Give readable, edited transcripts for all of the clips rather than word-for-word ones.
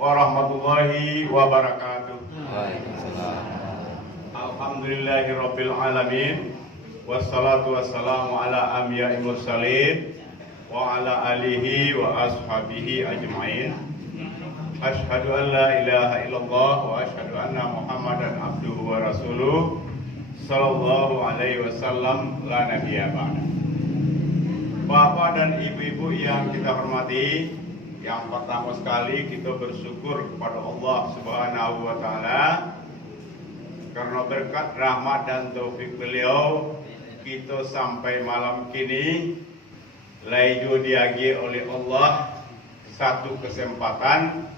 warahmatullahi wabarakatuh. Waalaikumsalam. Alhamdulillahirabbil alamin. Wassalatu wassalamu ala anbiya'il mursalin wa ala alihi wa ashabihi ajmain. Asyhadu an la ilaha illallah wa asyhadu anna Muhammadan abduhu wa rasuluh sallallahu alaihi wasallam la nabiyya ba'da. Bapak dan ibu-ibu yang kita hormati, yang pertama sekali kita bersyukur kepada Allah Subhanahu wa taala karena berkat rahmat dan taufik beliau kita sampai malam kini laijo diagi oleh Allah satu kesempatan,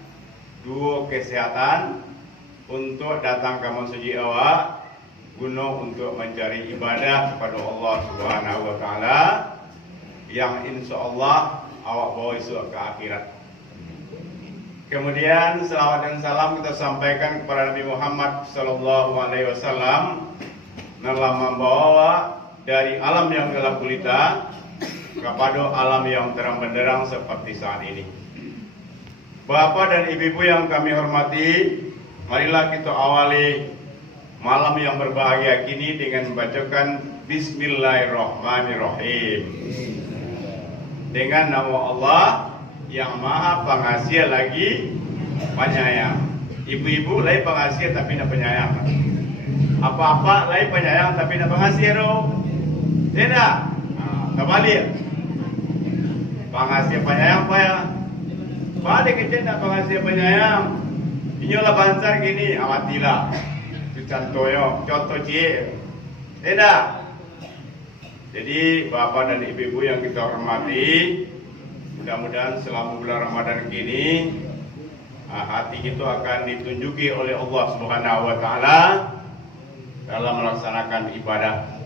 dua kesehatan untuk datang ke masjid awak guna untuk mencari ibadah kepada Allah Subhanahu wa taala yang insya Allah awak bawa esok ke akhirat. Kemudian selawat dan salam kita sampaikan kepada Nabi Muhammad sallallahu alaihi wasallam dalam membawa dari alam yang gelap gulita kepada alam yang terang benderang seperti saat ini. Bapak dan ibu-ibu yang kami hormati, marilah kita awali malam yang berbahagia kini dengan membacakan Bismillahirrahmanirrahim. Dengan nama Allah yang maha pengasih lagi penyayang. Ibu-ibu lain pengasih tapi tidak penyayang. Apa-apa lain penyayang tapi tidak pengasih roh. Tidak. Kembali. Pengasih penyayang apa ya? Balik kecil tidak pengasih penyayang. Inilah bansar gini, amatilah. Itu contoh cie. Tidak. Jadi bapak dan ibu-ibu yang kita hormati, mudah-mudahan selama bulan Ramadan ini hati kita akan ditunjuki oleh Allah Subhanahu wa taala dalam melaksanakan ibadah.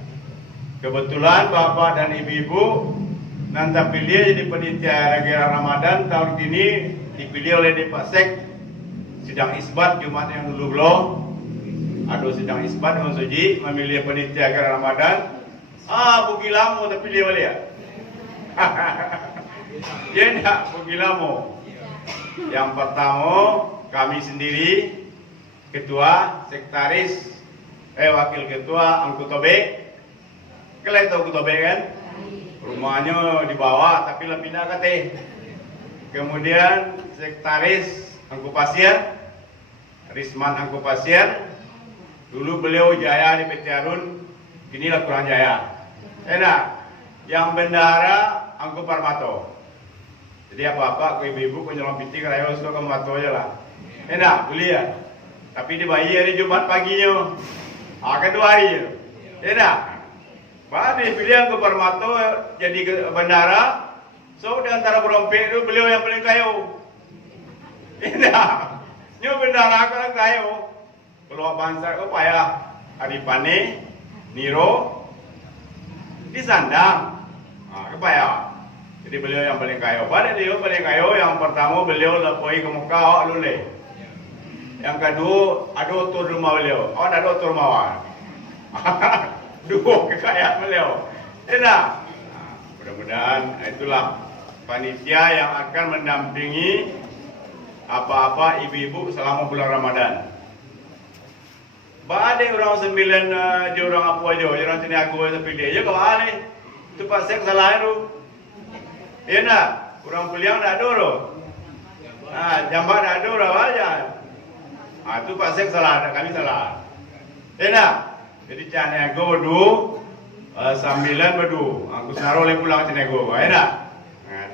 Kebetulan bapak dan ibu-ibu nanti pilih jadi panitia negara Ramadan tahun ini dipilih oleh Depasek sidang isbat Jumat yang dulu belum. Aduh sidang isbat dengan suji memilih panitia negara Ramadan. Bugi lamo tapi dia boleh ya. Dia enggak bugi lamo. Yang pertama kami sendiri ketua, sekretaris, wakil ketua anggota B. Kalian tahu anggota B kan? Rumahnya di bawah tapi lebih pindah ke T. Kemudian sekretaris angku pasir, Risman angku pasir. Dulu beliau jaya di PT Arun, kinilah kurang jaya. Enak, yang bendahara angku Parmato. Jadi apa-apa, ibu-ibu punya lompiti kerayo suka ke Parmato aja lah. Enak, boleh ya. Tapi dibayar hari Jumat paginya. Kedua hari. Enak. Pak dipilih angku Parmato jadi ke bendahara. So di antara berompek itu beliau yang paling kayu. Enak. Nyo bendahara kan kayu. Keluar bangsa kok payah. Adipane, Niro, di Sandang, kepaya. Jadi beliau yang paling kaya. Pada dia paling kaya, yang pertama beliau lepoi ke Mekah, lule. Yang kedua, ada otor rumah beliau. Ada otor rumah. Dua kekayaan beliau. Enak. Mudah-mudahan itulah panitia yang akan mendampingi apa-apa ibu-ibu selama bulan Ramadan. Ada orang 9 je orang apa aja, orang sini aku aja pilih aja kalau alih. Itu pas saya salah itu. Iya nak, orang pilihan dah ada loh. Jambat dah ada orang aja. Itu pas saya salah, kami salah. Iya nak, jadi cana aku berdu, 9 berdu. Aku senaruh oleh pulang sini aku, iya nak.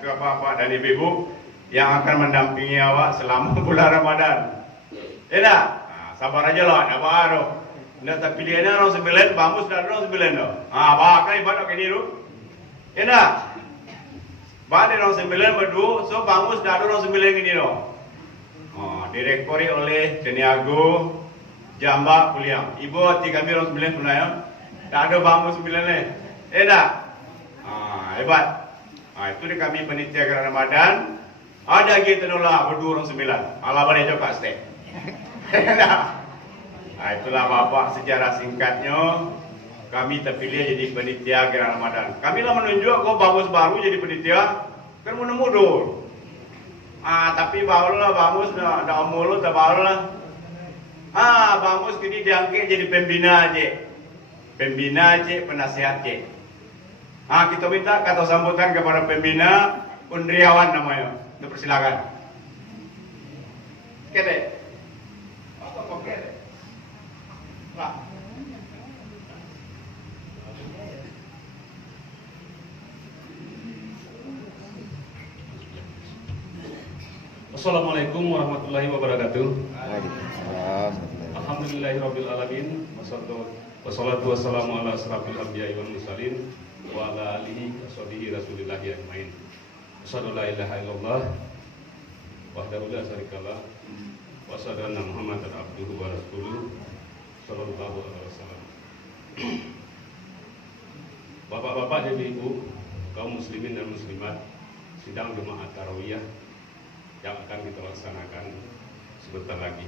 Itu apa-apa dan ibu-ibu yang akan mendampingi awak selama bulan Ramadan. Iya nak. Sabar aja lah, ada apa tu? Ndak tak pilihannya orang 9, bamus dah orang 9 tu. Bakal ibadah kini tu. Enak. Bade orang 9 berdu, so bamus dah orang 9 kini tu. Direktori oleh Teniago Jamba Puliang. Ibu hati kami orang 9 pun ya. Tak ada bamus 9 ni. Enak. Hebat. Itu di kami panitia kerana Ramadan. Ada lagi tenolah berdu orang 9. Ala balik cokak stay. Itulah bapak sejarah singkatnya kami terpilih jadi panitia Gerakan Ramadan. Kami lah menunjuk kau bagus baru jadi panitia kan mudah-mudah. Tapi baul lah Bang Mus, dah omol tak baul lah. Bang Mus kini diangkat jadi pembina aja. Pembina aja, penasihat aja. Kita minta kata sambutan kepada pembina Undriawan namanya. Persilakan. Kete. Oke. Pak. Assalamualaikum warahmatullahi wabarakatuh. Waalaikumsalam. Alhamdulillahirabbil alamin. Wassalatu wassalamu ala asrofil anbiya'i wal mursalin wa ala alihi washabihi rasulillahi ajmain. Asyhadu la ilaha illallah wahdahu la syarikalah wa asyhadu anna Muhammadan abduhu wa rasuluh sallallahu alaihi wasallam. Bapak-bapak dan ibu, kaum muslimin dan muslimat, sidang Jumat Tarawih yang akan kita laksanakan sebentar lagi.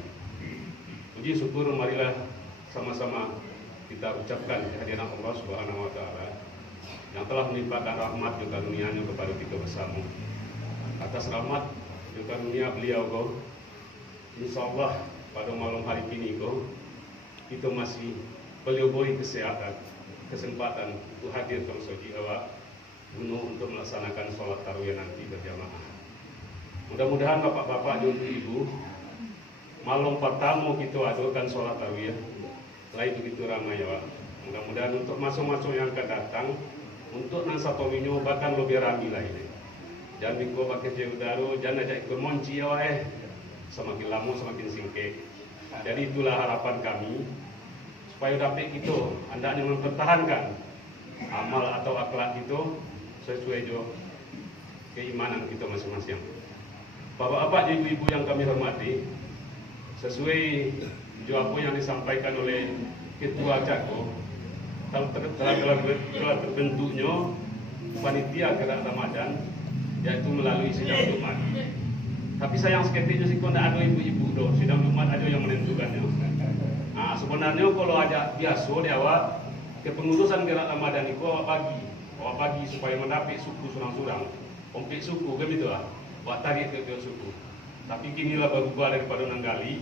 Puji syukur marilah sama-sama kita ucapkan kehadiran Allah Subhanahu wa taala yang telah melimpahkan rahmat dan karunia-Nya kepada kita bersama. Atas rahmat dan karunia beliau kau, insyaallah pada malam hari ini kau kita masih beliau beri kesempatan untuk hadir dalam soji awak untuk melaksanakan sholat tarawih nanti berjamaah. Mudah-mudahan bapak-bapak dan ibu malam pertama kita adakan sholat tarawih lain begitu ramai ya Pak. Mudah-mudahan untuk masuk-masuk yang akan datang untuk nang satu minyo bahkan lebih ramai lagi. Jangan biko pakai jauh daru, jangan ajak ikut monci ya semakin lama semakin singkek. Jadi itulah harapan kami supaya dapat kita hendaknya mempertahankan amal atau akhlak itu sesuai jo keimanan kita masing-masing. Bapak-bapak, ibu-ibu yang kami hormati, sesuai apa yang disampaikan oleh Ketua Cako, telah terbentuknya panitia gerak Ramadan, yaitu melalui sidang Jumat. Tapi sayang sekali sih kalau tidak ada ibu-ibu doh, sidang Jumat ada yang menentukannya. Sebenarnya kalau ada biasa di awal kepengurusan gerak Ramadan itu awak bagi supaya mendapat suku surang-surang, komplit suku, begitu lah. Buat tarik ke suku. Tapi kinilah berubah daripada nanggali.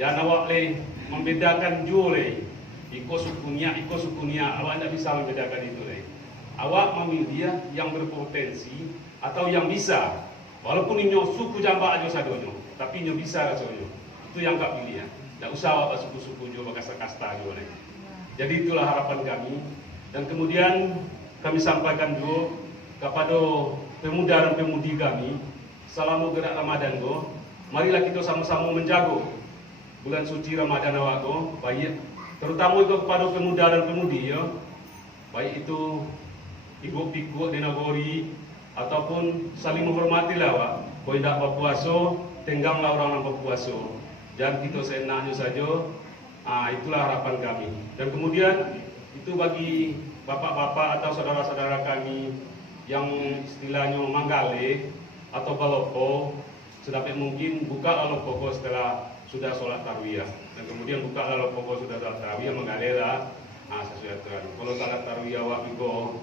Jangan awak le membedakan jual le. Iko sukunya, awak tidak bisa membedakan itu le. Awak memilih dia yang berpotensi atau yang bisa. Walaupun ini suku jamba aja sadonyo, tapi ini bisa rasanya. Itu yang kak pilih ya. Tidak usah awak suku-suku juga kasta-kasta juga le. Jadi itulah harapan kami. Dan kemudian kami sampaikan juga kepada pemuda dan pemudi kami. Selama gerak Ramadan go, marilah kita sama-sama menjaga bulan suci Ramadan awak go, baik terutama itu kepada pemuda dan pemudi ya, baik itu ibu-ibu di nagori ataupun saling menghormati lah awak. Kau tidak berpuasa, tengganglah orang yang berpuasa. Jangan kita seenaknya saja. Itulah harapan kami. Dan kemudian itu bagi bapak-bapak atau saudara-saudara kami yang istilahnya manggale atau balopo, sedapat mungkin buka alopo setelah sudah sholat tarawih dan kemudian buka alopo sudah sholat tarawih mengalela sesuai aturan. Kalau sholat tarawih awak juga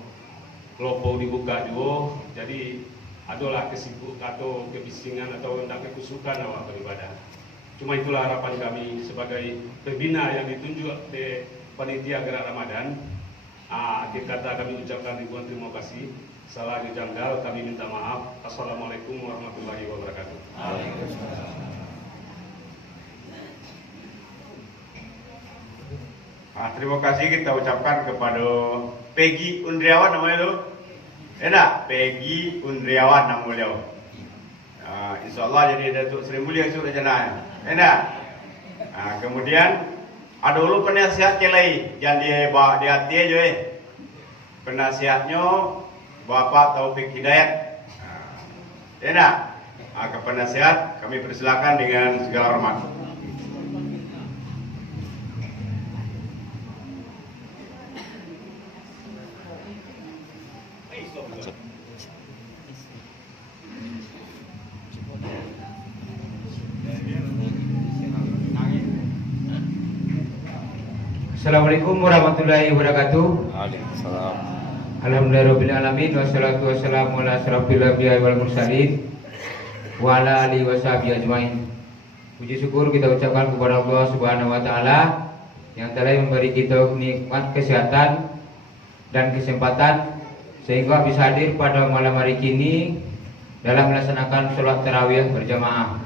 lopo dibuka juga, jadi adalah kesibuk atau kebisingan atau tidak kekusukan awak beribadah. Cuma itulah harapan kami sebagai pembina yang ditunjuk di panitia gerak Ramadan. Akhir kata kami ucapkan ribuan terima kasih. Salah janggal kami minta maaf. Assalamualaikum warahmatullahi wabarakatuh. Terima kasih kita ucapkan kepada Peggy Undriawan namanya itu. Enak, Peggy Undriawan nama beliau. InsyaAllah jadi Datuk Seri Mulia sudah jenayah. Enak. Kemudian ada dulu penasihat kelai, jangan dia di hati aja penasihatnya Bapak Taufik Hidayat. Enak. Ke penasihat kami persilakan dengan segala hormat. Assalamualaikum warahmatullahi wabarakatuh. Waalaikumsalam. Alhamdulillahirabbil alamin wassalatu wassalamu ala asrofil anbiya'i wal mursalin wa ala alihi washabihi ajmain. Puji syukur kita ucapkan kepada Allah Subhanahu wa taala yang telah memberi kita nikmat kesehatan dan kesempatan sehingga bisa hadir pada malam hari ini dalam melaksanakan sholat tarawih berjamaah.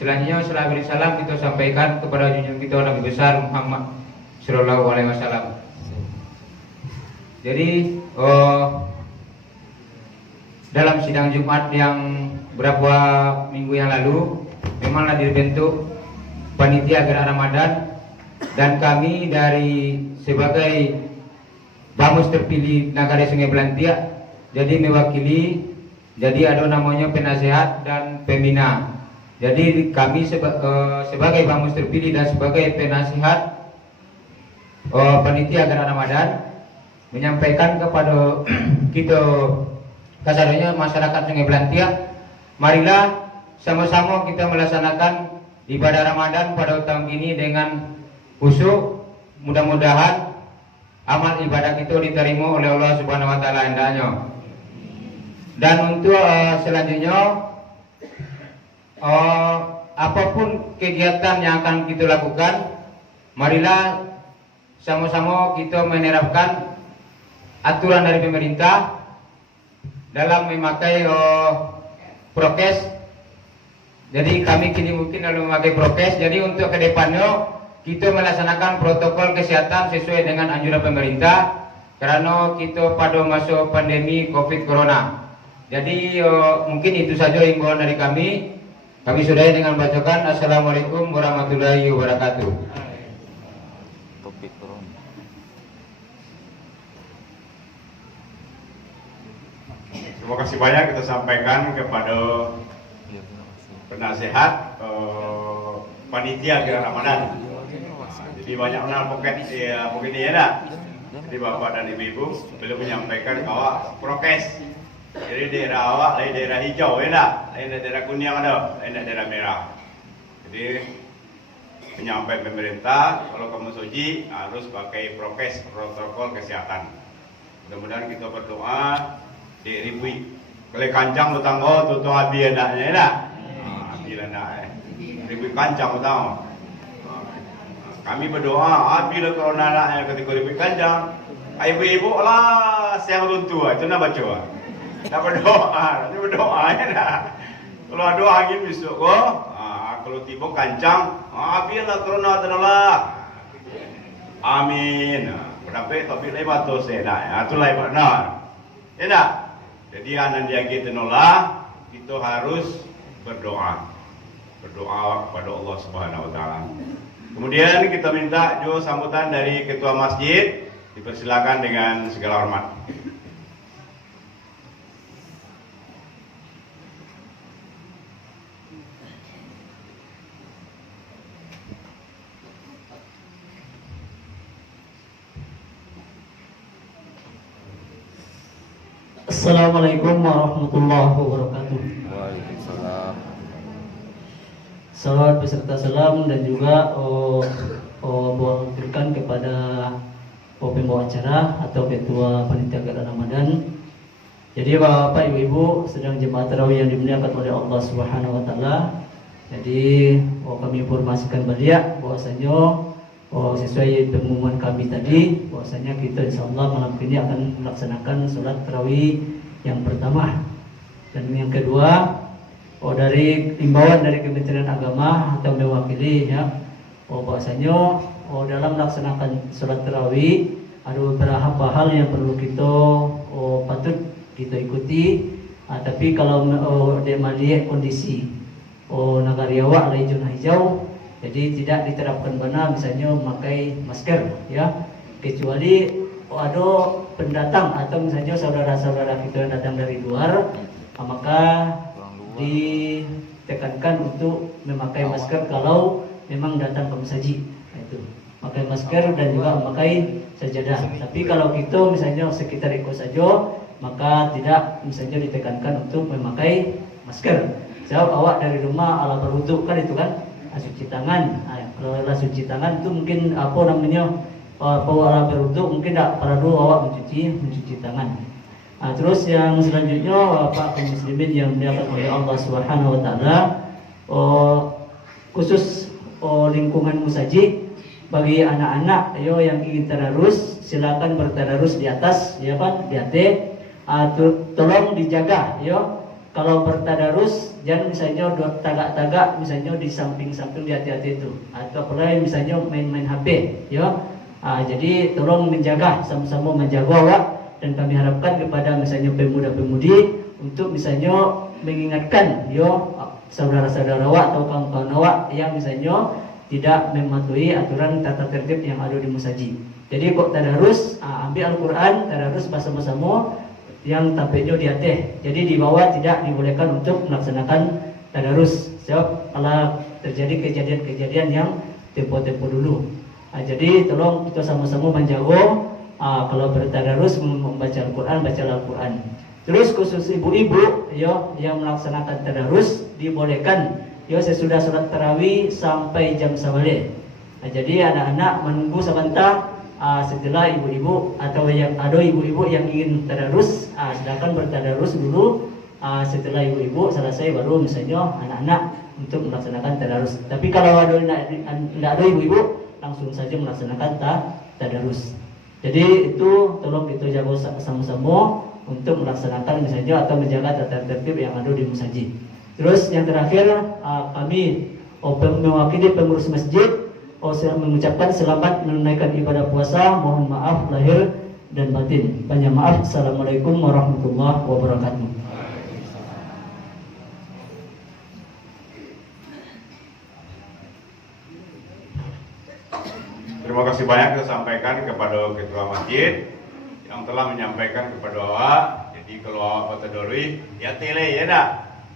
Selanjutnya salam beri salam kita sampaikan kepada junjungan kita Nabi besar Muhammad Sallallahu Alaihi Wasallam. Jadi dalam sidang Jumat yang beberapa minggu yang lalu memanglah dibentuk panitia gerak Ramadan, dan kami dari sebagai bamus terpilih Nagari Sungai Belantiak jadi mewakili, jadi ada namanya penasehat dan pembina. Jadi kami sebagai bamus terpilih dan sebagai penasehat panitia gerak Ramadan menyampaikan kepada kita kasarannya masyarakat Sungai Belantiak, marilah sama-sama kita melaksanakan ibadah Ramadan pada tahun ini dengan khusyuk. Mudah-mudahan amal ibadah kita diterima oleh Allah Subhanahu wa taala hendaknya. Dan untuk selanjutnya apapun kegiatan yang akan kita lakukan, marilah sama-sama kita menerapkan aturan dari pemerintah dalam memakai prokes. Jadi kami kini mungkin dalam memakai prokes. Jadi untuk kedepannya kita melaksanakan protokol kesehatan sesuai dengan anjuran pemerintah, karena kita pada masa pandemi COVID Corona. Jadi mungkin itu saja himbauan dari kami. Kami sudahi dengan bacakan Assalamualaikum warahmatullahi wabarakatuh. Topik turun. Terima kasih banyak kita sampaikan kepada penasehat panitia gerak Ramadan. Jadi banyak kenal poket ini ya nak. Jadi bapak dan ibu belum menyampaikan bahwa prokes. Jadi daerah awak lain daerah hijau ya nak, lain daerah kuning ada, lain daerah merah. Jadi penyampaian pemerintah kalau kamu suci harus pakai prokes, protokol kesehatan. Mudah-mudahan kita berdoa diribui. Kalau kancang utang tutung habis enaknya ya nak. Habis enak ribui kancang utang. Kami berdoa apabila corona anaknya ketika ribut kanjang, ibu-ibu lah saya meruntuh, itu nak baca. Nak berdoa ya nak. Kalau ada angin besok kalau tiba kancang, apabila corona tenalah. Amin. Berapa topik lebat tu saya nak, itu lebat nak. Ya nak. Jadi anak dia kita tenalah, kita harus berdoa kepada Allah Subhanahu Wa Taala. Kemudian kita minta juga sambutan dari ketua masjid, dipersilakan dengan segala hormat. Assalamualaikum warahmatullahi wabarakatuh. Waalaikumsalam. Salawat beserta salam dan juga berikan kepada pembawa acara atau ketua panitia gerak Ramadan. Jadi Bapak Ibu sedang jemaah tarawih yang dimuliakan oleh Allah Subhanahu wa taala. Jadi kami informasikan balik bahwasanya sesuai pengumuman kami tadi bahwasanya kita insyaallah malam ini akan melaksanakan sholat tarawih yang pertama. Dan yang kedua dari imbauan dari Kementerian Agama atau mewakili ya bahwasanya dalam melaksanakan sholat tarawih ada beberapa hal yang perlu kita patut kita ikuti. Tapi kalau dia melihat kondisi negara awak lain zona hijau, jadi tidak diterapkan benar misalnya memakai masker ya, kecuali ada pendatang atau misalnya saudara-saudara kita yang datang dari luar, maka ditekankan untuk memakai masker kalau memang datang ke masjid. Itu pakai masker dan juga memakai sajadah. Tapi kalau kita misalnya sekitar ikut saja, maka tidak misalnya ditekankan untuk memakai masker. Jawab awak dari rumah ala berwudu kan itu kan, cuci tangan. Kalau ala cuci tangan itu mungkin ala berwudu mungkin tidak perlu awak mencuci tangan. Terus yang selanjutnya Bapak kaum muslimin yang dimuliakan oleh Allah Subhanahu wa taala, khusus lingkungan musaji, bagi anak-anak yang ingin tadarus silakan bertadarus di atas ya kan, di atas. Tolong dijaga kalau bertadarus jangan misalnya tagak-tagak misalnya di samping-samping di hati-hati itu, atau apalagi misalnya main-main HP jadi tolong menjaga, sama-sama menjaga awak. Dan kami harapkan kepada misalnya pemuda-pemudi untuk misalnya mengingatkan saudara-saudara awak atau kawan-kawan awak yang misalnya tidak mematuhi aturan tata tertib yang ada di musaji. Jadi kok tadarus, ambil Al-Quran, tadarus bersama-sama yang tampilnya di atas. Jadi di bawah tidak dibolehkan untuk melaksanakan tadarus. Sebab kalau terjadi kejadian-kejadian yang tempo-tempo dulu. Jadi tolong kita sama-sama menjaga. Kalau bertadarus membaca Al-Quran, baca Al-Quran. Terus khusus ibu-ibu yang melaksanakan tadarus dibolehkan sesudah sholat tarawih sampai jam sawale. Jadi anak-anak menunggu sebentar setelah ibu-ibu atau yang ada ibu-ibu yang ingin tadarus, silakan bertadarus dulu. Setelah ibu-ibu selesai baru misalnya anak-anak untuk melaksanakan tadarus. Tapi kalau tidak ada ibu-ibu, langsung saja melaksanakan tadarus. Jadi itu tolong kita jaga sama-sama untuk melaksanakan misalnya atau menjaga tata tertib yang ada di musaji. Terus yang terakhir kami mewakili pengurus masjid mengucapkan selamat menunaikan ibadah puasa. Mohon maaf lahir dan batin. Banyak maaf. Assalamualaikum warahmatullahi wabarakatuh. Terima kasih banyak kita sampaikan kepada ketua masjid yang telah menyampaikan kepada awak. Jadi kalau awak bertadorui, ya tele ya nak.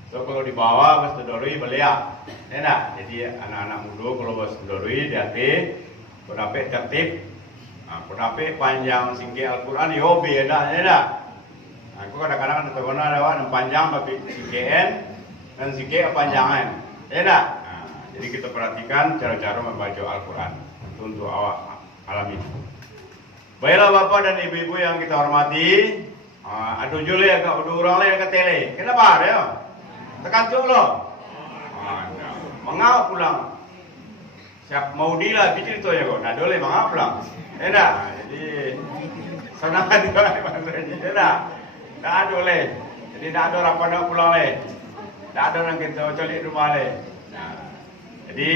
So kalau di bawah bertadorui beliak, ya nak. Jadi anak-anak muda kalau bertadorui di atas, pendapat tertib, pendapat panjang singkir Al-Quran, yo beda ya nak. Aku kadang-kadang ada ada awak panjang tapi singkiran dan singkir panjangan, ya nak. Jadi kita perhatikan cara-cara membaca Al-Quran untuk awak alami. Baiklah Bapak dan Ibu-ibu yang kita hormati, ada jule agak ada orang lain yang ketele. Kenapa dia? Terkantuk loh. Mengapa pulang? Siap mau dilah bikin itu ya kok. Nah boleh mengapa pulang? Enak. Jadi senang juga maksudnya. Enak. Dah boleh. Jadi dah ada orang pada pulang leh. Dah ada orang kita cari rumah leh. Jadi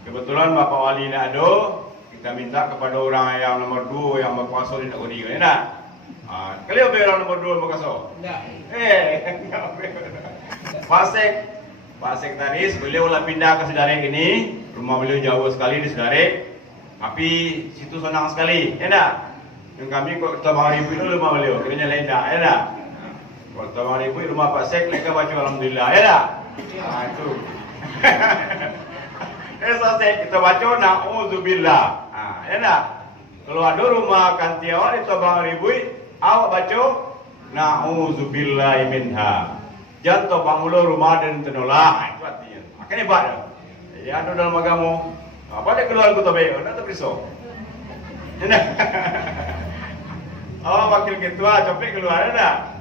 kebetulan Bapak Wali nak ada, kita minta kepada orang yang nomor 2 yang berkuasa di negeri ini nak. Kalian orang nomor 2 berkuasa? Tidak. Pak Sekretaris, beliau lah pindah ke Sedarek ini. Rumah beliau jauh sekali di Sedarek, tapi situ senang sekali, enak. Yang kami kok kita bang ribu itu rumah beliau, kiranya lain dah, enak. Kalau kita bang ribu rumah Pak Sek, mereka baca alhamdulillah, enak. Itu. Selesai kita baca na'udzubillah. Enak. Kalau ada rumah kanti awak di Tobang Ribui, awak baca na'udzubillahi minha. Jangan Tobang mulu rumah dan tenolah. Itu artinya. Makanya ibadah. Jadi ada dalam agama. Apa dia keluar ke Tobang? Nak terpisah. Enak. Awak wakil ketua copek keluar ada.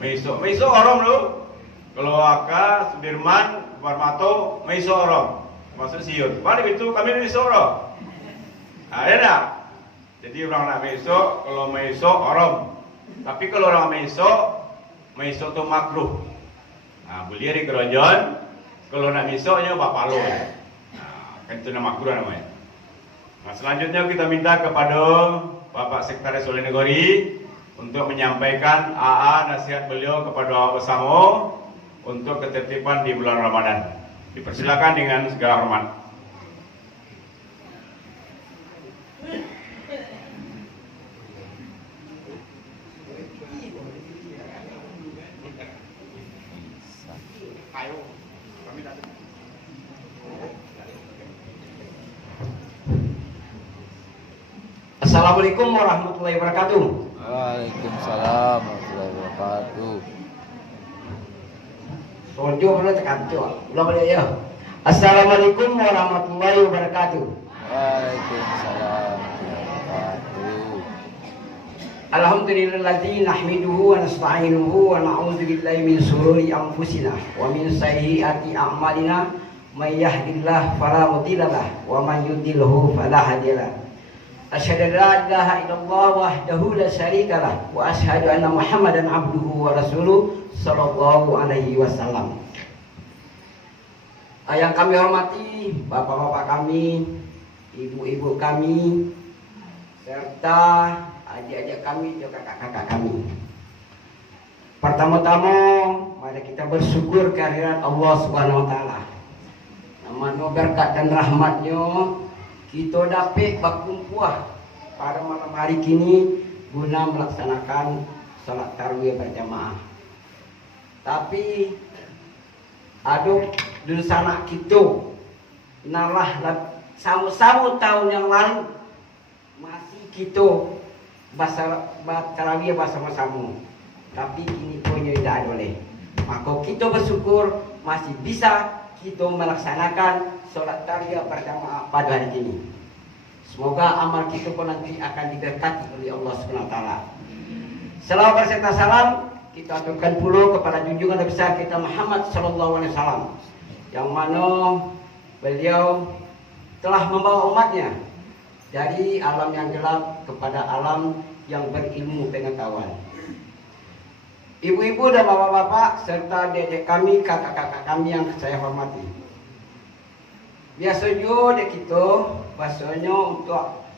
Besok orang lu. Kalau Aka, Sudirman, Parmato, Maiso orang, maksud siut. Balik itu kami Maiso orang. Ya nak. Jadi orang nak Maiso, kalau Maiso orang. Tapi kalau orang Maiso itu makruh. Boleh di kerajaan. Kalau nak Maiso nya bapak lo. Kan itu nama makruh namanya. Selanjutnya kita minta kepada Bapak Sekretaris Oleh Negeri untuk menyampaikan nasihat beliau kepada bersama untuk ketertiban di bulan Ramadan. Dipersilakan dengan segala hormat. Assalamualaikum warahmatullahi wabarakatuh. Waalaikumsalam warahmatullahi wabarakatuh. Sojo mana terkantuk. Ulang balik ya. Assalamualaikum warahmatullahi wabarakatuh. Waalaikumsalam warahmatullahi wabarakatuh. Alhamdulillazi nahmiduhu wa nasta'inuhu wa na'udzu billahi min shururi anfusina wa min sayyiati a'malina may yahdihillahu fala mudilla lahu wa man yudlilhu fala hadiya lahu. Asyhadu an la ilaha illallah wahdahu la syarika lahu wa asyhadu anna Muhammadan abduhu wa rasuluh sallallahu alaihi wasallam. Yang kami hormati bapak-bapak kami, ibu-ibu kami, serta adik-adik kami, juga kakak-kakak kami. Pertama-tama, mari kita bersyukur kehadirat Allah Subhanahu wa taala. Nama berkat dan rahmatnya kita dapat berkumpul pada malam hari kini guna melaksanakan salat tarawih berjamaah. Tapi aduh dulu sana kita nalah sama-sama tahun yang lalu masih kita tarawih bersama-sama, tapi kini punya tidak boleh. Maka kita bersyukur masih bisa kita melaksanakan sholat tarawih berjamaah pada hari ini. Semoga amal kita pun nanti akan diberkati oleh Allah Subhanahu wa taala. Selawat berserta salam kita aturkan pula kepada junjungan besar kita Muhammad sallallahu alaihi wasallam, yang mana beliau telah membawa umatnya dari alam yang gelap kepada alam yang berilmu pengetahuan. Ibu-ibu dan bapak-bapak serta adik-adik kami, kakak-kakak kami yang saya hormati. Biasanya dek kita bahasanya untuk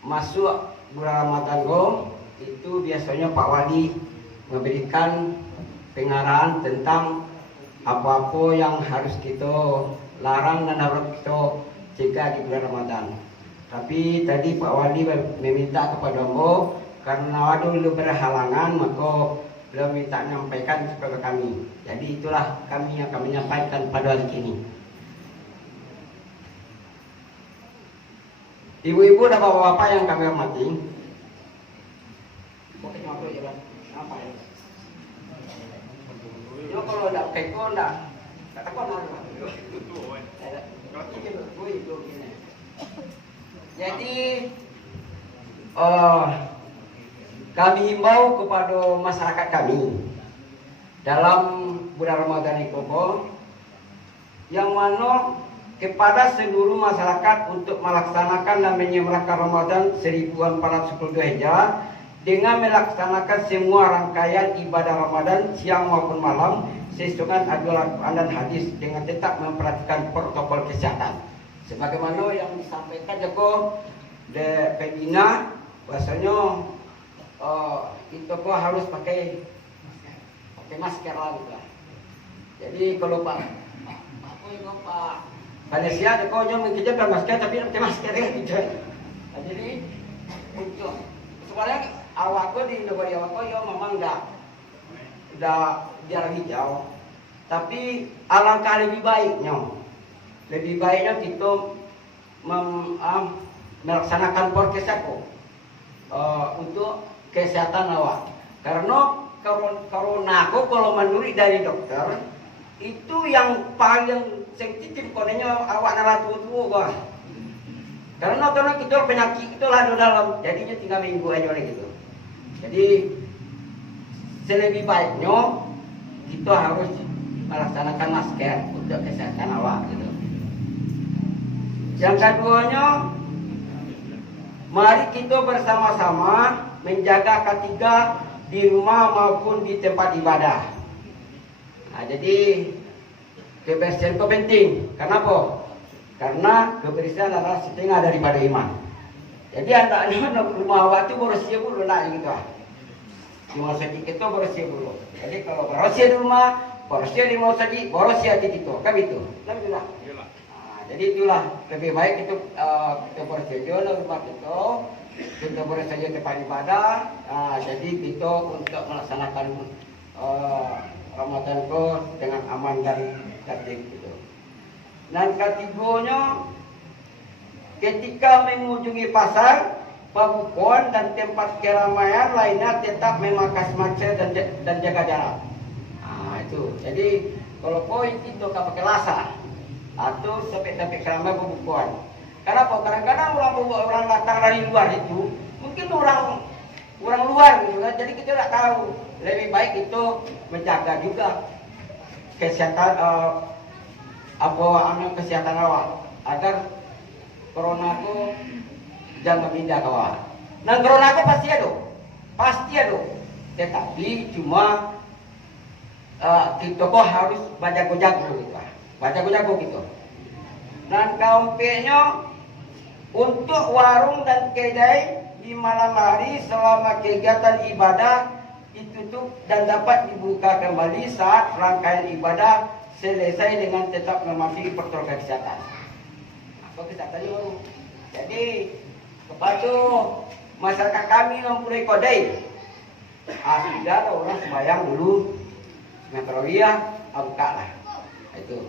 masuk bulan Ramadan itu biasanya Pak Wali memberikan pengarahan tentang apa-apa yang harus kita larang dan harus kita cegah di bulan Ramadan. Tapi tadi Pak Wali meminta kepada Ambo karena ada dulu berhalangan, maka beliau minta menyampaikan kepada kami. Jadi itulah kami yang kami menyampaikan pada hari ini. Ibu-ibu dan bapak-bapak yang kami hormati, apa ya? Yo kalau tidak keko tidak takut apa? Jadi kami himbau kepada masyarakat kami dalam bulan Ramadan ini yang mana kepada seluruh masyarakat untuk melaksanakan dan menyemarakan Ramadan 1442 Hijriah dengan melaksanakan semua rangkaian ibadah Ramadan siang maupun malam sesuai aturan Al-Quran dan hadis dengan tetap memperhatikan protokol kesehatan. Sebagaimana yang disampaikan Joko de Pembina, bahasanya kita harus pakai masker lah gitu. Jadi kalau Pak Malaysia Joko mengejar pakai masker tapi pakai masker gitu. Nah, jadi untuk sebenarnya awakku di negara awakku ya memang udah jarang hijau, tapi alangkah lebih baiknya kita melaksanakan prokes untuk kesehatan awak. Karena corona kalau menurut dari dokter itu yang paling sensitif konenya awak nala tua. Karena kita penyakit itu lah dalam, jadinya 3 minggu aja gitu. Jadi selebih baiknya kita harus melaksanakan masker untuk kesehatan awak gitu. Yang keduanya, mari kita bersama-sama menjaga ketiga di rumah maupun di tempat ibadah. Nah, jadi kebersihan itu penting. Kenapa? Karena kebersihan adalah setengah daripada iman. Jadi anda rumah awak itu bersih dulu nak gitu. Cuma sedikit itu bersih dulu. Jadi kalau bersih di rumah, bersih di mau sedikit, bersih hati itu, kan itu. Alhamdulillah. Jadi itulah lebih baik itu kita bersih dulu rumah kita bersih saja tempat ibadah. Jadi kita untuk melaksanakan Ramadan itu dengan aman dan tertib gitu. Dan ketiganya, ketika mengunjungi pasar, pembukuan dan tempat keramaian lainnya tetap memakai masker dan jaga jarak. Nah itu. Jadi kalau poin itu pakai lasa atau sampai keramaian pembukuan. Kenapa? Kadang-kadang orang datang dari luar itu, mungkin orang orang luar gitu kan. Jadi kita tidak tahu. Lebih baik itu menjaga juga kesehatan kesehatan awak agar corona itu jangan pindah ke awak. Nah corona itu pasti ada. Tetapi cuma kita kok harus jago-jago gitu. Jago-jago gitu. Dan kampenya untuk warung dan kedai di malam hari selama kegiatan ibadah ditutup dan dapat dibuka kembali saat rangkaian ibadah selesai dengan tetap mematuhi protokol kesehatan. Apa kesehatan itu? Jadi kepada masyarakat kami mempunyai kode. Sudah ada orang sembahyang dulu Metrawiyah, buka lah. Itu.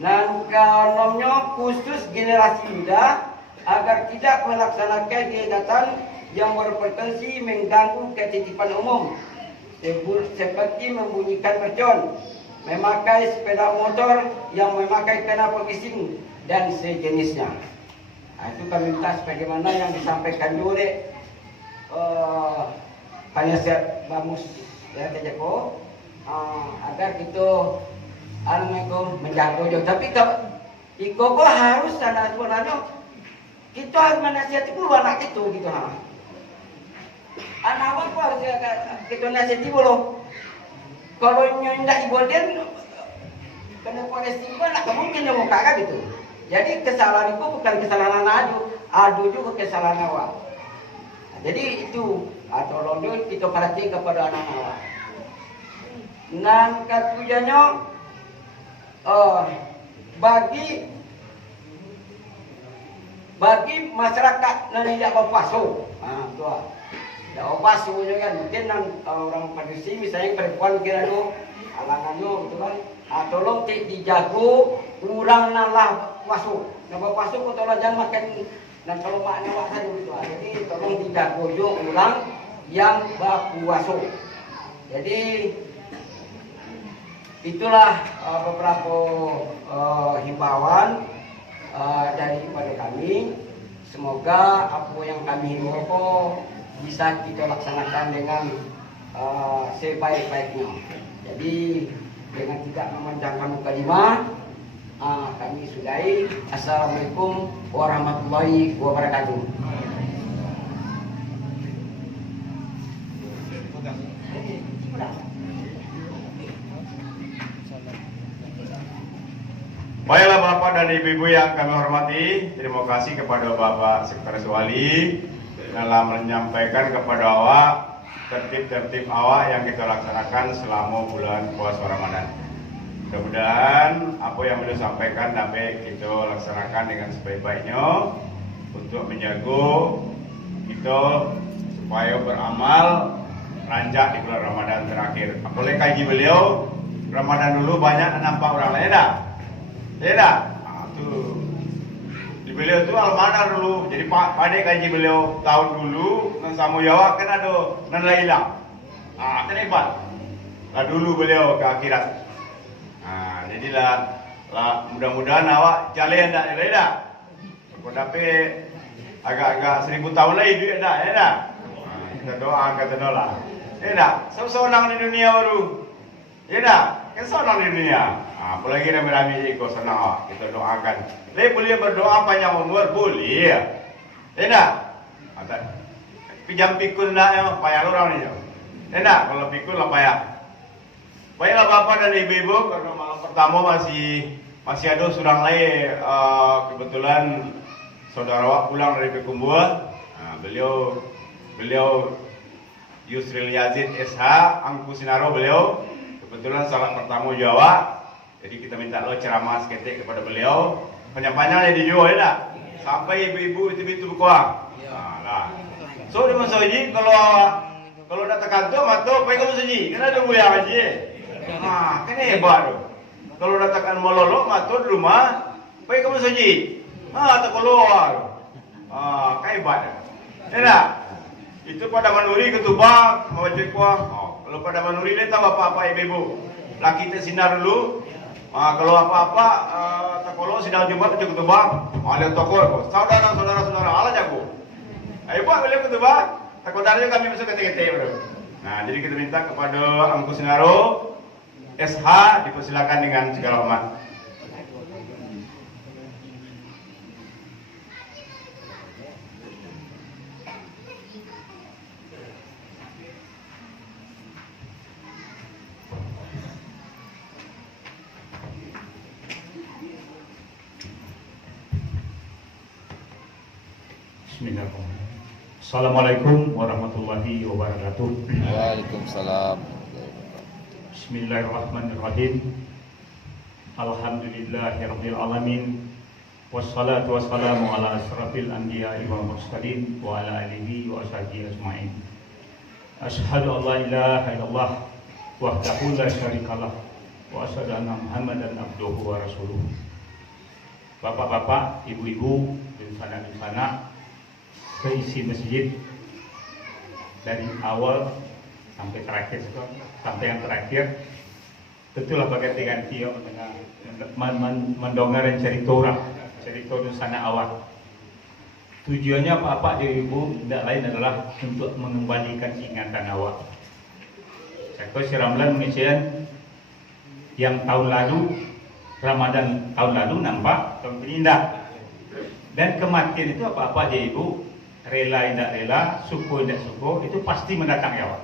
Dan karenanya khusus generasi muda agar tidak melaksanakan kegiatan yang berpotensi mengganggu ketertiban umum seperti membunyikan mercon, memakai sepeda motor yang memakai knalpot bising dan sejenisnya. Itu kami minta sebagaimana yang disampaikan oleh penasihat Bamus ya Tejako agar kita menjaga jauh. Tapi kalau harus sebenarnya kita harus menasihati dulu anak itu gitu ha. Anak apa harus kita nasihati dulu. Kalau nyendak iboden kena polisi pun tak mungkin yang muka kan gitu. Jadi kesalahan itu bukan kesalahan anak adu juga kesalahan awak. Jadi itu tolong kita perhatikan kepada anak awak. Dan ketujuannya bagi masyarakat yang tidak berpasu, tidak berpasu kan mungkin orang Padusi misalnya perempuan kira tu halangannya gitu kan, tolong dijago kurang nalah pasu, nak berpasu kau tolong jangan makan dan kalau maknya wak saja gitu, jadi tolong dijago juga orang yang berpuasa. Jadi itulah beberapa himbauan daripada kami. Semoga apa yang kami himbau bisa kita laksanakan dengan sebaik-baiknya. Jadi dengan tidak memanjangkan mukadimah, kami sudahi. Assalamualaikum warahmatullahi wabarakatuh. Baiklah Bapak dan Ibu-Ibu yang kami hormati, terima kasih kepada Bapak Sekretaris Wali dalam menyampaikan kepada awak tertib-tertib awak yang kita laksanakan selama bulan puasa Ramadan. Mudah-mudahan apa yang beliau sampaikan dapat kita laksanakan dengan sebaik-baiknya untuk menjaga kita supaya beramal ranjak di bulan Ramadan terakhir. Apalagi kaji beliau Ramadan dulu banyak nampak orang lain dah. Ya dah, tu di beliau tu almanar dulu. Jadi pada kaji beliau tahun dulu dengan Samu Jawa kan ada nan hilang. Kan hebat. Lah dulu beliau ke akhirat. Jadilah mudah-mudahan awak jalan dah ya dah. Kau dapat agak-agak 1000 tahun lagi duit dah ya dah. Kita doa kata doa. Ya dah, seorang di dunia baru. Ya dah, kan seorang di dunia. Apalagi rame-rame ikut senang awak. Kita doakan. Boleh berdoa panjang umur? Boleh ya. Tidak? Pinjam pikul nak ya, payah orang ni. Tidak? Kalau pikul lah payah. Baiklah Bapak dan Ibu-Ibu, karena malam pertama masih ada surang lain. Kebetulan saudara awak pulang dari Pekumbua. Beliau Yusril Yazid SH, Angku Sinaro beliau. Kebetulan salat pertama Jawa. Jadi kita minta lo ceramah seketik kepada beliau. Panjang-panjang jadi jual ya, sampai ibu-ibu itu berkuang. Lah. So di masa ini kalau datang kantor mata pergi ke masjid. Kan ada buaya haji. Kan hebat tu. Kalau datangkan mololok mata di rumah pergi ke masjid. Tak keluar. Kan hebat. Ya. Itu pada manuri ketubak baca kuah. Kalau pada manuri dia tahu apa-apa ibu-ibu. Laki kita sinar dulu. Kalau apa-apa kalau sidang Jumat cukup tebak, ada toko saudara ala jago. Ayo buat beliau ketebak, Takotar juga kami masuk ke TGT bro. Nah, jadi kita minta kepada Amku Sinaro SH dipersilakan dengan segala hormat. Bismillahirrahmanirrahim. Assalamualaikum warahmatullahi wabarakatuh. Waalaikumsalam. Bismillahirrahmanirrahim. Alhamdulillahirabbil alamin. Wassalatu wassalamu ala asrafil anbiya'i wal mursalin wa ala alihi wa ashabihi ajmain. Asyhadu an la ilaha illallah wahdahu la syarikalah wa asyhadu anna Muhammadan abduhu wa rasuluh. Bapak-bapak, ibu-ibu, insana-insana seisi masjid dari awal sampai terakhir, sampai yang terakhir tentulah berganti-ganti mendengar dan cerita sana awal. Tujuannya apa dari ibu tidak lain adalah untuk mengembalikan ingatan awak. Saya si Ramlan mention yang tahun lalu Ramadan tahun lalu nampak tahun indah, dan kematian itu apa aja ibu, rela tidak rela, syukur tidak syukur, itu pasti mendatangi awak.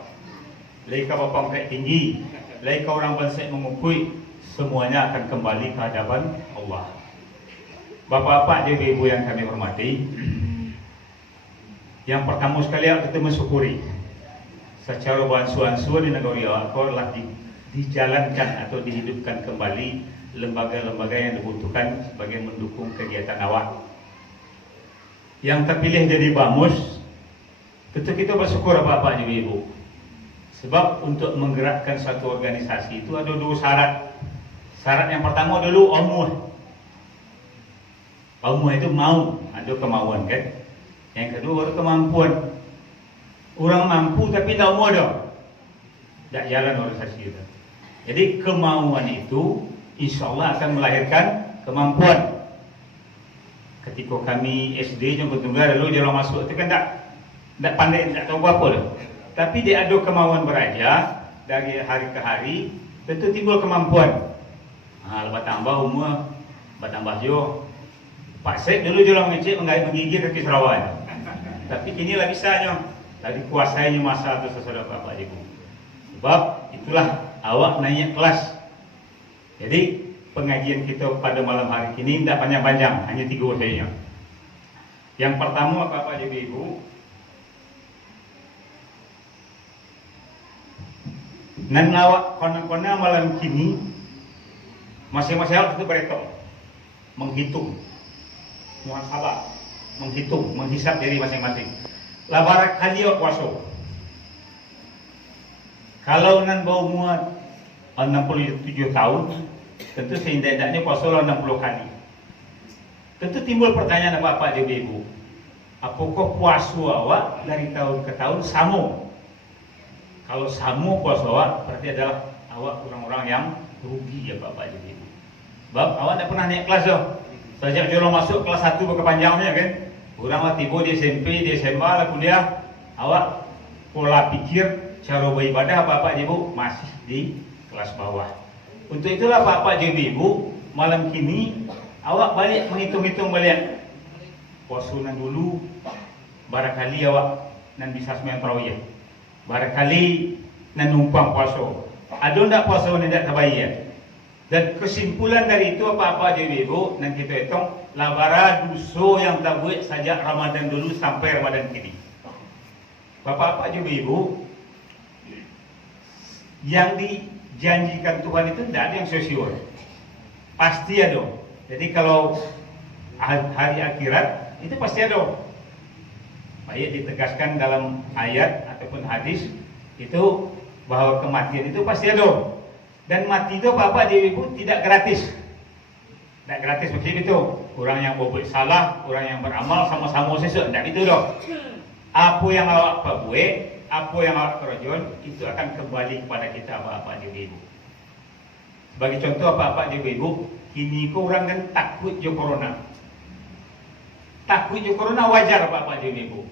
Laika bapak kayak tinggi, laika orang bangsa mengukui, semuanya akan kembali ke hadapan Allah. Bapak-bapak dan ibu yang kami hormati, yang pertama sekali kita mensyukuri secara bansuan-bansuan di negara awak telah dijalankan atau dihidupkan kembali lembaga-lembaga yang dibutuhkan sebagai mendukung kegiatan awak. Yang terpilih jadi BAMUS, tentu kita bersyukur bapak dan ibu. Sebab untuk menggerakkan satu organisasi itu ada dua syarat. Syarat yang pertama dulu umuh. Umuh itu mau, ada kemauan kan. Yang kedua ada kemampuan. Orang mampu tapi tak mau dah, tak jalan organisasi itu. Jadi kemauan itu insya Allah akan melahirkan kemampuan. Ketika kami SD Jongkong Tunggal dulu dia orang masuk itu kan tak pandai, tak tahu apa dah. Tapi dia ada kemauan berajar dari hari ke hari, tentu timbul kemampuan. Lepas tambah umur, bertambah jo. Pak Syed dulu dia orang ngecek menggigit kaki Sarawak. Tapi kini lah bisanya, tadi kuasainya masa itu sesudah bapak ibu. Sebab itulah awak naik kelas. Jadi pengajian kita pada malam hari ini tidak panjang-panjang, hanya 3 saja. Yang pertama bapak ibu, nan awak kona-kona malam kini masing-masing harus itu berhitung, menghitung, muhasabah, menghitung, menghisap diri masing-masing. Labarak kali awak puasa. Kalau nan bau muat 67 tahun, tentu seindah-indahnya puasa 60 kali. Tentu timbul pertanyaan apa-apa di ibu. Apakah puasa awak dari tahun ke tahun sama? Kalau sama puasa awak berarti adalah awak orang-orang yang rugi ya Bapak Ibu. Sebab awak tidak pernah naik kelas loh. Sejak jolong masuk kelas 1 berkepanjangnya kan. Orang tiba di SMP, di SMA, lah kuliah, awak pola pikir, cara beribadah Bapak Ibu masih di kelas bawah. Untuk itulah Bapak Ibu, malam kini awak balik menghitung-hitung balik. Puasunan dulu, barangkali awak nan bisa sembahyang tarawih. Barangkali nan numpang puasa. Ada ndak puasa yang tidak terbayar? Dan kesimpulan dari itu apa-apa Ibu, nan kita hitung labara duso yang terbuat sejak Ramadan dulu sampai Ramadan kini. Bapak-bapak Ibu, yang dijanjikan Tuhan itu tidak ada yang sosial. Pasti ada. Jadi kalau hari akhirat itu pasti ada. Baik ditegaskan dalam ayat ataupun hadis itu bahwa kematian itu pasti ada. Dan mati itu Bapak Ibu tidak gratis. Tidak gratis begitu itu. Orang yang berbuat salah, orang yang beramal sama-sama sesuatu. Tidak itu dong. Apa yang awak perbuat, apa yang awak kerjakan itu akan kembali kepada kita Bapak Ibu. Sebagai contoh Bapak Ibu, kini kau orang kan takut jo corona. Takut jo corona wajar Bapak Ibu.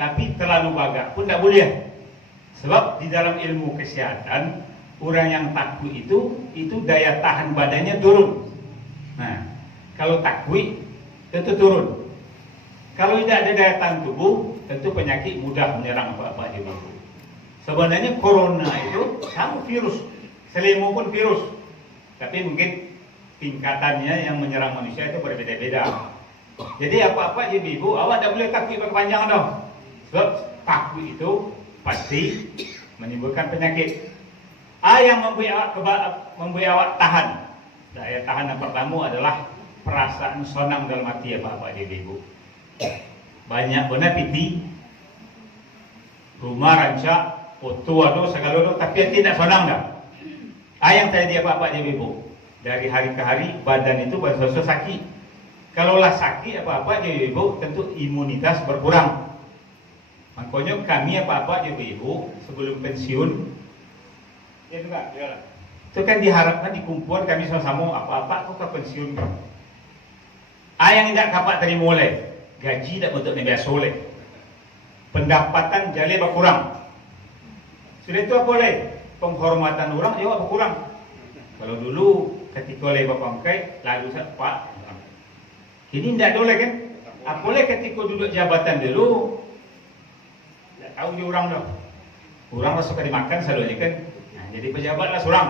Tapi terlalu bagak pun tidak boleh. Sebab di dalam ilmu kesehatan, orang yang takut itu daya tahan badannya turun. Nah, kalau takut tentu turun. Kalau tidak ada daya tahan tubuh, tentu penyakit mudah menyerang apa-apa di tubuh. Sebenarnya corona itu sama virus, selemu pun virus. Tapi mungkin tingkatannya yang menyerang manusia itu berbeda-beda. Jadi apa-apa ibu, awak tak boleh takut berkepanjangan dong. Sebab takut itu pasti menimbulkan penyakit. Yang membuat awak tahan. Daya tahan yang pertama adalah perasaan senang dalam hati apa-apa ibu. Banyak benar piti, rumah rancak, foto atau segala itu, tapi tidak senang dah. Yang terjadi apa-apa ibu. Dari hari ke hari badan itu berasa sakit. Kalaulah sakit apa-apa ibu, tentu imunitas berkurang. Makanya kami apa-apa ibu sebelum pensiun, ya enggak, ya. Itu kan diharapkan di kumpulan kami sama-sama apa-apa kok ke pensiun kan. Yang tidak kapak terima oleh gaji tak bentuk biasa oleh. Pendapatan jale berkurang. Sudah itu apa oleh? Penghormatan orang juga berkurang. Kalau dulu ketika oleh bapangkai lalu pak. Ini tidak boleh kan? Apalagi ketika duduk jabatan dulu, tidak tahu dia orang dah. Orang lah suka dimakan selalunya kan. Nah, jadi pejabat lah seorang.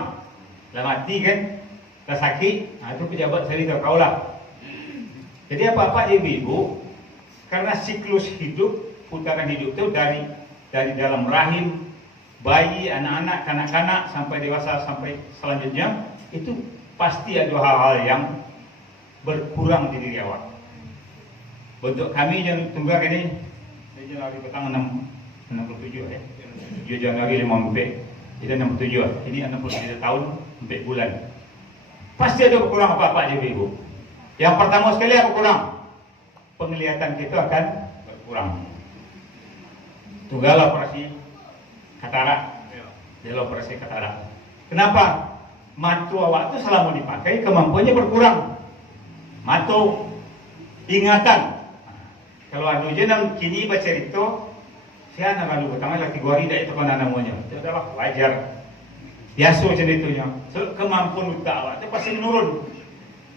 Lah mati kan, lah sakit, nah itu pejabat sendiri kau lah. Jadi apa-apa ibu, karena siklus hidup, putaran hidup itu dari dalam rahim, bayi, anak-anak, kanak-kanak sampai dewasa sampai selanjutnya itu pasti ada hal-hal yang berkurang di diri awak. Bentuk kami yang tunggal ini Januari petang 67 ya. 7 Januari 54. Itu 67. Ini 67 tahun 4 bulan. Pasti ada berkurang apa-apa aja ibu. Yang pertama sekali apa kurang? Penglihatan kita akan berkurang. Tunggal operasi katarak. Dia operasi katarak. Kenapa? Mata awak itu selama dipakai kemampuannya berkurang. Mata ingatan. Kalau ada jenang kini baca itu, saya nak lalu pertama lagi 3 hari dah itu kan namanya. Itu adalah wajar. Biasa macam itunya. So, kemampuan utak awak itu pasti menurun.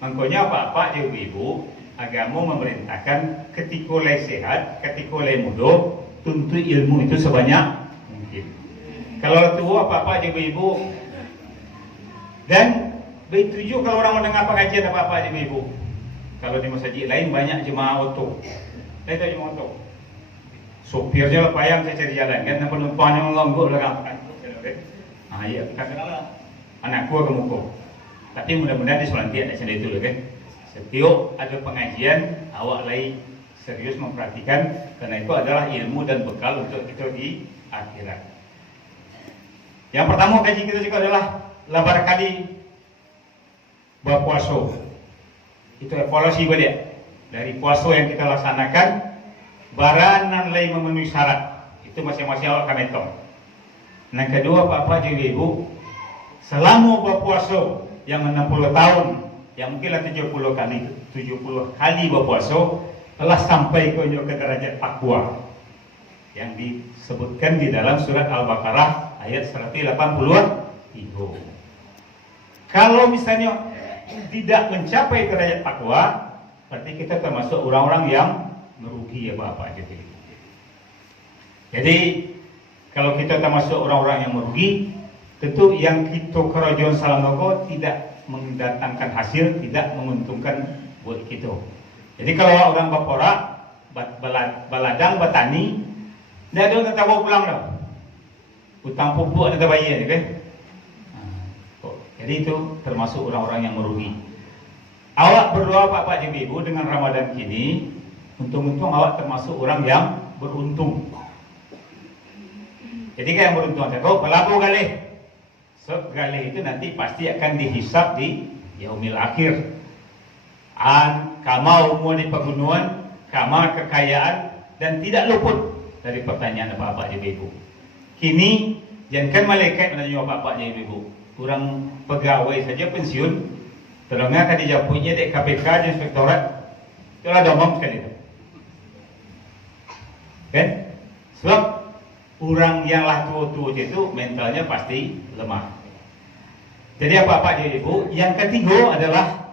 Makanya apa-apa ibu-ibu agama memerintahkan ketika oleh sehat, ketika oleh muda, tuntut ilmu itu sebanyak mungkin. Kalau tua apa-apa ibu-ibu dan betuju kalau orang mendengar pengajian apa-apa ibu-ibu. Kalau di masjid lain banyak jemaah auto. Lain tak jemaah auto. Sopirnya payang saya cari jalan kan, penumpangnya mengganggu belakang. Ah iya, katakanlah anakku ke muka. Tapi mudah-mudahan di Selantia ada macam itu kan. Setiap ada pengajian, awak lagi serius memperhatikan karena itu adalah ilmu dan bekal untuk kita di akhirat. Yang pertama kaji kita juga adalah lebar kali berpuasa. Itu evaluasi balik dari puasa yang kita laksanakan, baranan lain memenuhi syarat. Itu masing-masing awak akan hitung. Yang kedua, Bapak Ibu, selama berpuasa yang 60 tahun, yang mungkinlah 70 kali berpuasa, telah sampai ke derajat takwa yang disebutkan di dalam surat Al-Baqarah ayat 183. Kalau misalnya tidak mencapai derajat takwa, berarti kita termasuk orang-orang yang merugi ya Bapak. Jadi kalau kita termasuk orang-orang yang merugi, tentu yang kita kerajaan Selangor tidak mendatangkan hasil, tidak menguntungkan buat kita. Jadi kalau orang berporak, baladang, bertani, tidak ada yang tahu pulang dah. Utang pupuk ada bayar kan? Jadi itu termasuk orang-orang yang merugi. Awak berdoa Pak Ibu dengan Ramadan kini, untung-untung awak termasuk orang yang beruntung. Jadi kan yang beruntung saya tahu pelaku galih. Sebab galih itu nanti pasti akan dihisap di yaumil akhir. Kamal umur di pegunungan, kamal kekayaan dan tidak luput dari pertanyaan apa-apa ibu. Kini jangan malaikat menanya apa-apa ibu. Kurang pegawai saja pensiun, terdengar kan dijawabnya di KPK di inspektorat, itulah domong sekali. Kan? Sebab orang yang lah tua-tua itu mentalnya pasti lemah. Jadi apa-apa dia ibu. Yang ketiga adalah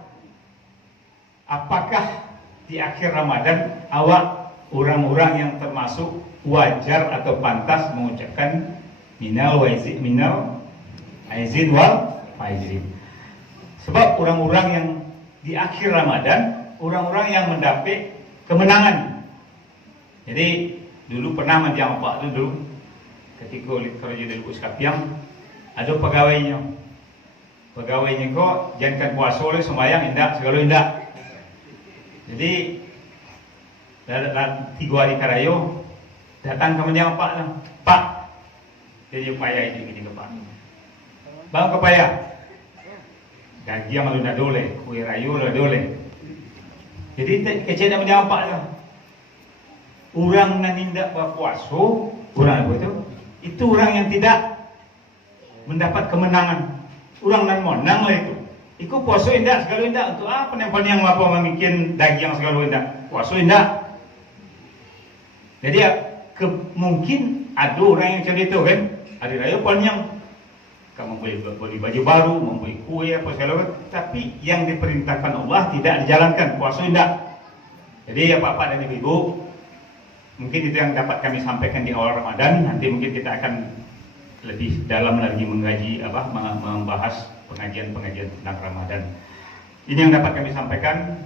apakah di akhir Ramadan awak orang-orang yang termasuk wajar atau pantas mengucapkan minal aizin wal faizin. Sebab orang-orang yang di akhir Ramadan, orang-orang yang mendapat kemenangan. Jadi dulu pernah macam apa dulu ketika kerja di Lubuk Sekapiang, ada pegawainya kok jangan puasa oleh sembahyang indah segala indah. Jadi dalam 3 hari karayo datang ke mendiang Pak, jadi upaya ini gini ke Pak, bang kepaya gaji yang malu dah dole, kue rayu dah dole. Jadi kecil nak mendiang Pak lah. Orang yang tidak berpuasa, orang apa itu orang yang tidak mendapat kemenangan. Orang yang menang lah itu. Iku puasa indah segala indah untuk apa yang apa memikir daging segala indah. Puasa indah. Jadi mungkin ada orang yang macam itu kan. Hari raya panjang, kamu boleh beli baju baru, membeli kue apa segala macam. Tapi yang diperintahkan Allah tidak dijalankan. Puasa indah. Jadi ya Bapak dan Ibu, mungkin itu yang dapat kami sampaikan di awal Ramadan. Nanti mungkin kita akan lebih dalam lagi mengkaji membahas pengajian-pengajian tentang Ramadan. Ini yang dapat kami sampaikan.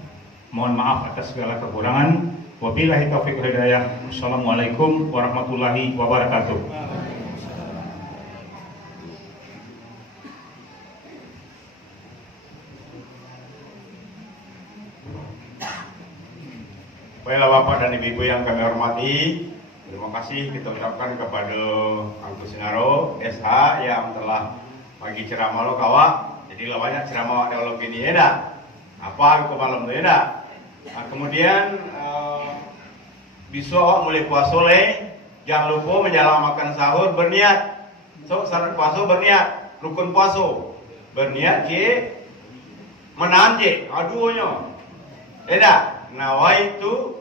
Mohon maaf atas segala kekurangan. Wabillahi taufiq wal hidayah. Wassalamualaikum warahmatullahi wabarakatuh. Baiklah Bapak dan Ibu yang kami hormati, terima kasih kita ucapkan kepada Angku Singaro SH yang telah bagi ceramah lo kawak. Jadi lah banyak ceramah kalau gini ya apa ke malam tu ya. Nah, kemudian besok mulai puasa le, jangan lupa menjelang makan sahur berniat. So syarat puasa berniat, rukun puasa berniat je menahan je aduhnya. Eda nawaitu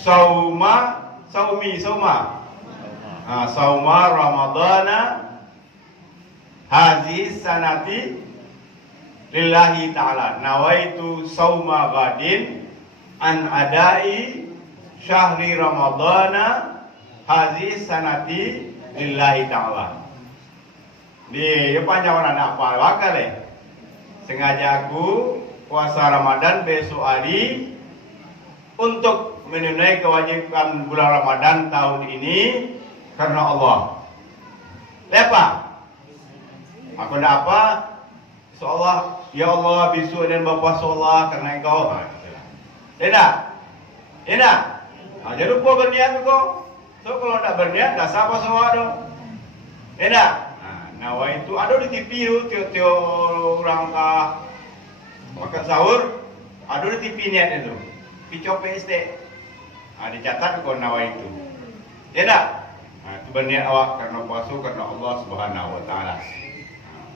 sauma ramadana hazihi sanati lillahi ta'ala. Nawaitu sauma ghadin an adai syahri ramadana hazihi sanati lillahi ta'ala. Di panjang orang apa bakal sengaja aku puasa Ramadan besok hari untuk menunaikan kewajiban bulan Ramadan tahun ini karena Allah. Lepas aku nak apa? Seolah ya Allah besok dan berpuasa Allah karena engkau. Enak. Jangan lupa berniat kau. So kalau tak berniat dah sapa semua tu. Enak. Nawa itu ada di TV tu orang makan sahur ada di TV niat itu. Picop PSD. Dicatat kau nawa itu. Enak. Itu berniat awak karena puasa karena Allah Subhanahu wa taala.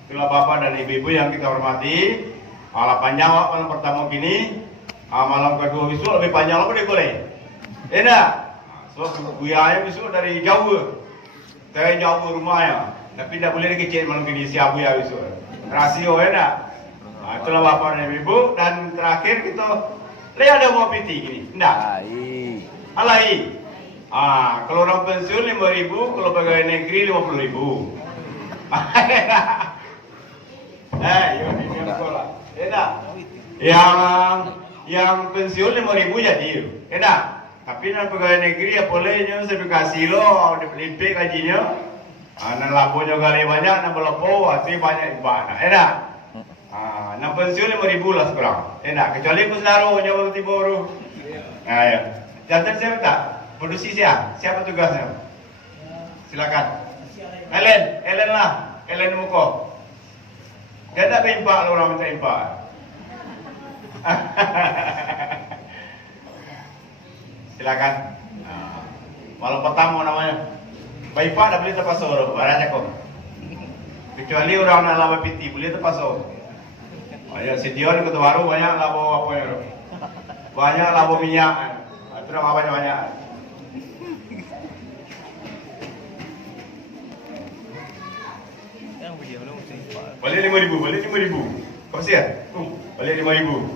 Itulah Bapak dan Ibu-ibu yang kita hormati. Malam panjang awak malam pertama gini, malam kedua besok lebih panjang lagi boleh. Enak. So buyanya besok dari jauh. Dari jauh rumahnya. Tapi tidak boleh dikecil malam gini siap buya besok. Rasio enak. Itulah Bapak dan Ibu. Dan terakhir kita lihat ada mau piti gini. Enggak. Alai. Kalau orang pensiun 5.000, kalau pegawai negeri 50.000. Ini sekolah. Enak. Yang pensiun 5.000 jadi. Enak. Tapi nak pegawai negeri ya bolehnya sertifikasi lo, dipelipik gajinya. Nan laponya kali banyak, nan berlapo, hasil banyak ibadah. Enak. Nak pensiun 5.000 lah sekarang. Enak. Kecuali aku senaruh nyawa tiba-tiba. Ya. Jantan siapa tak? Produksi siapa tugasnya? Silakan. Ellen lah. Ellen Muko. Dia tak impak lah orang minta impak. Silakan. Malam pertama namanya. Baik Pak dah boleh terpasok. Barangnya kok. Kecuali orang nak lama piti boleh terpasok. Si Dion ke baru banyak labo apa ya? Banyak labo minyak. Itu dah banyak. Balik 5,000, balik 5,000. Kau siap? Balik 5,000.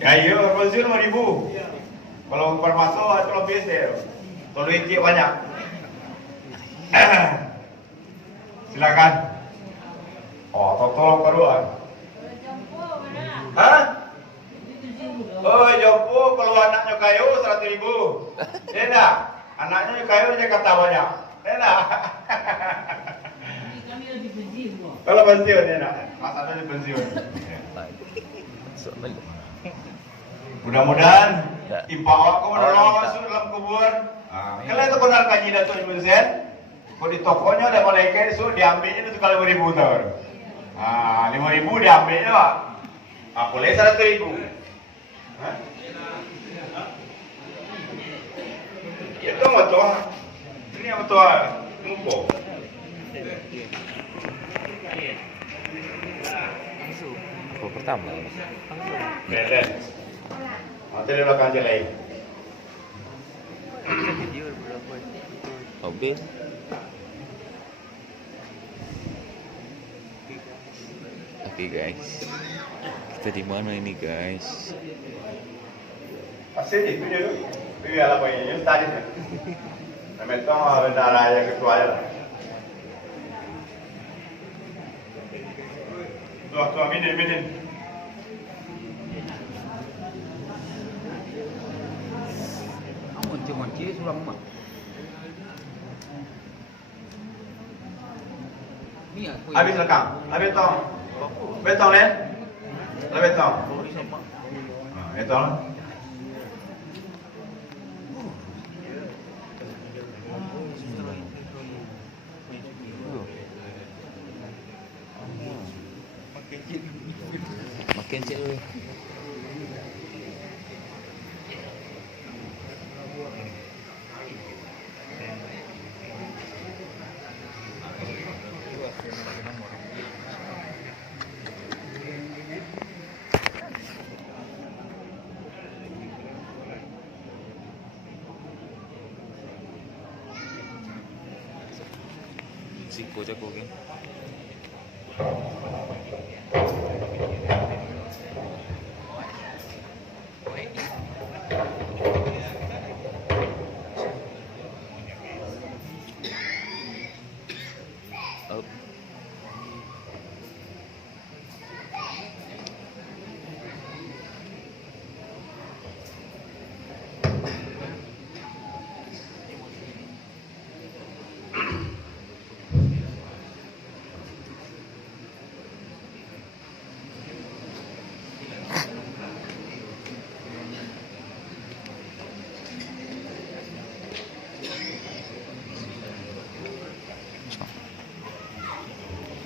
Ya iya, Rozil 5,000. Kalau Permato itu lebih sih. Tolong iti banyak. Silakan. Oh, tolong kedua. Hah? Oh, jompo kalau anaknya kayu 100,000. Enak. Anaknya kayu dia kata banyak. Enak. Kalau pensiun enak. Mas ada di pensiun. Mudah-mudahan impak awak kau menolong masuk dalam kubur. Kalau itu benar kaji Datuk Ibn Zain, kau di tokonya ada malaikat itu diambilnya itu kalau 5,000 tahun. 5,000 diambilnya pak. Boleh 100,000. Itu betul. Ini betul. Ngumpul. Gol pertama. Beden. Nanti di belakang jelek. Oke. Oke guys. Kita di mana ini guys? Asal itu je tu. Pilih ala apa ini? Tadi. Nampak tu bendara yang ketua je. Tuh, minin. Kunci sulam mah. Habis lekang. Habis tong. Betong len. Habis tong. Betong. Makin cik. Siko jago kan.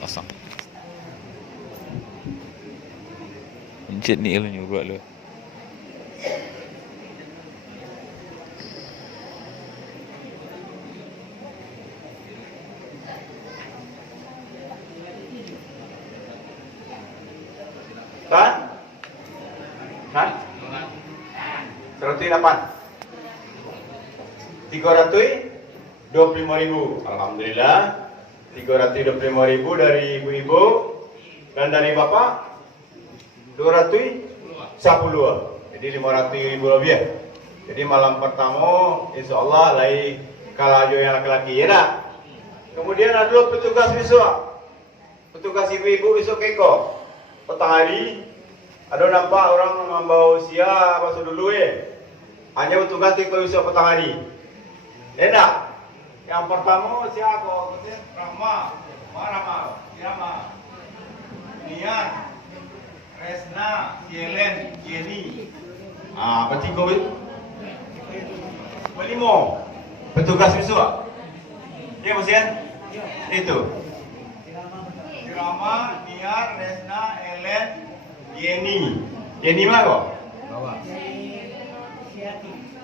Pasang. Encik ni lu nyuruh lu. Kan? 108. 325.000. Alhamdulillah. 325.000 dari ibu-ibu dan dari bapak 210. Jadi 500.000 lebih ya. Jadi malam pertama insya Allah lai kalajo yang laki-laki ya nak. Kemudian ada dua petugas besok. Petugas ibu-ibu besok keko. Petang hari ada nampak orang membawa usia masuk dulu hanya petugas keko besok petang hari. Enak. Yang pertama siapa? Rahma, Irama, Nian, Resna, Yelen, Yeni. Bertiga berlima. Petugas besok. Ya Musian? Itu. Irama, Nian, Resna, Yelen, Yeni. Yeni mana kau? Bawa.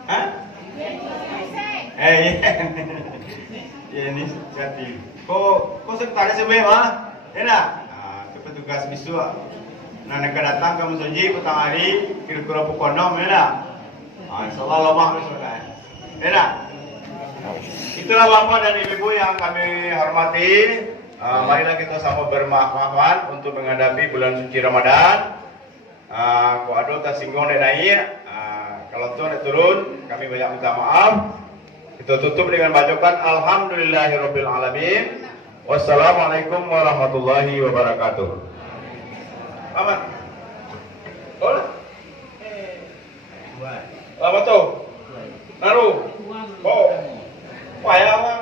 Hah? Yeni Jati. Kau sekretaris sebelum enak. Itu petugas bisu. Nah, mereka datang ke Musoji petang hari kira-kira pukul 6 enak. Insyaallah lomah besoknya. Enak. Itulah bapak dan ibu yang kami hormati. Marilah kita sama bermaaf-maafan untuk menghadapi bulan suci Ramadan. Kau ada tersinggung dan naik. Kalau Tuhan turun, kami banyak minta maaf. Kita tutup dengan bacakan Alhamdulillahirabbil alamin. Wassalamualaikum warahmatullahi wabarakatuh. Aman. Boleh? Apa tuh? Naru. Oh. Payah lah.